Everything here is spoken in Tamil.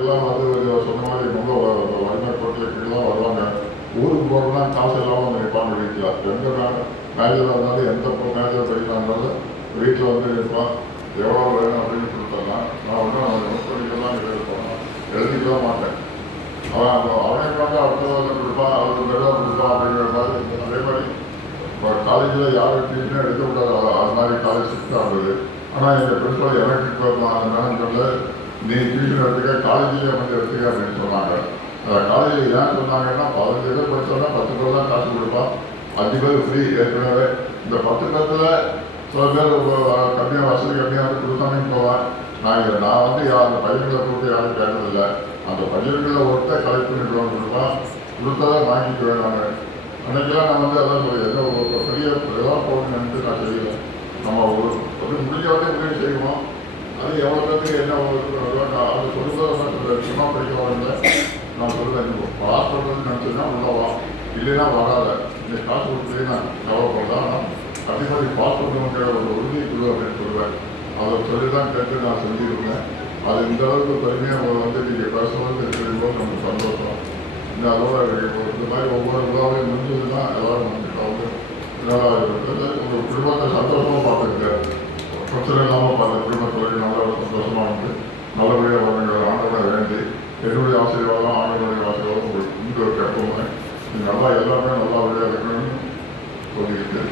எல்லாம் வந்து சொன்ன மாதிரி ரொம்ப வறுமை கோட்டைக்கெல்லாம் வருவாங்க. ஊருக்கு போகிறதுலாம் காசு இல்லாமல் வந்து நிற்பாங்க வீட்டில். எந்த மேஜராக இருந்தாலும் எந்த மேஜர் படிக்கலாம்னாலும் வீட்டில் வந்து நிற்பான். எவ்வளோ வேணும் அப்படின்னு கொடுத்தாங்க. நான் ஒன்றும் நோட் பண்ணிக்கலாம் எழுதிப்போனேன், எழுதிக்கலாம் மாட்டேன். அவனே பார்த்து அடுத்த கொடுப்பான், அவருக்கு மெதுவாக கொடுப்பான் அப்படிங்கிற மாதிரி. அதே மாதிரி இப்போ காலேஜில் யாரும் டியூஷனே எடுக்கக்கூடாது, அது மாதிரி காலேஜ் ஸ்ட்ரிக்டாக இருந்தது. ஆனால் எங்கள் பிரின்சிபல் எனக்கு அந்த மேனேஜரில் நீ டியூஷன் எடுத்துக்க, காலேஜிலே வந்து எடுத்துக்க அப்படின்னு சொன்னாங்க. காலேஜில் ஏன் சொன்னாங்கன்னா 15 பேர் படித்தோம்னா 10 பேர் தான் காசு கொடுப்பான், 5 பேர் ஃப்ரீ. ஏற்கனவே இந்த 10 பேர்த்தில் சில பேர் கம்மியாக வசதி கம்மியாக கொடுத்தானே போவேன். நான் வந்து அந்த பையன்களை கூப்பிட்டு யாரும் கேட்டதில்லை. அந்த பையன்களை ஒருத்தர் கலெக்ட் பண்ணிட்டு கொடுப்பான், கொடுத்ததான் வாங்கிக்குவேன். நான் அன்றைக்கெல்லாம் நான் வந்து அதான் ஏதோ ஒரு பெரிய ஏதாவது போகணும்னு நான் செய்யலை. நம்ம ஒரு முடிஞ்ச வரைக்கும் உதவி செய்வோம். அது எவ்வளோ பேருக்கு என்ன அது சொல்லும்போது சும்மா படிக்க வரல. நான் சொல்லுவேன், பாஸ் பண்ணுறதுன்னு நினச்சதுன்னா உள்ளவா, இல்லைன்னா வராத. இந்த காசு கொடுத்தீங்கன்னா தேவைப்படுறதா, ஆனால் அதே மாதிரி பாஸ் பண்ணுங்கிற ஒரு உறுதியை கொடு அப்படின்னு சொல்லுவேன். அதை சொல்லி தான் கேட்டு நான் செஞ்சுருந்தேன். அது இந்த அளவுக்கு பெருமையாக வந்து நீங்கள் பேசும்போது இருக்கிறபோது நமக்கு சந்தோஷம். இந்த அதோட இந்த மாதிரி ஒவ்வொரு விழாவையும் முடிஞ்சதுன்னா எல்லோரும் வந்து நல்லா இருக்கிறது. ஒரு குடும்பத்தை சந்தோஷமாக பார்த்துக்கிட்டேன், பிரச்சனை இல்லாமல் பார்த்து குடும்பத்தில் நல்லா சந்தோஷமாக வந்து நல்லபடியாக வருங்கிற ஆண்டோட வேண்டி என்னுடைய ஆசீர்வாதம் ஆண்டோடைய ஆசீர்வாதம் உங்களுக்கு இங்கே எப்பவுமே நீங்கள் நல்லா எல்லாமே நல்லா வழியாக இருக்கணும்னு சொல்லிக்கிட்டு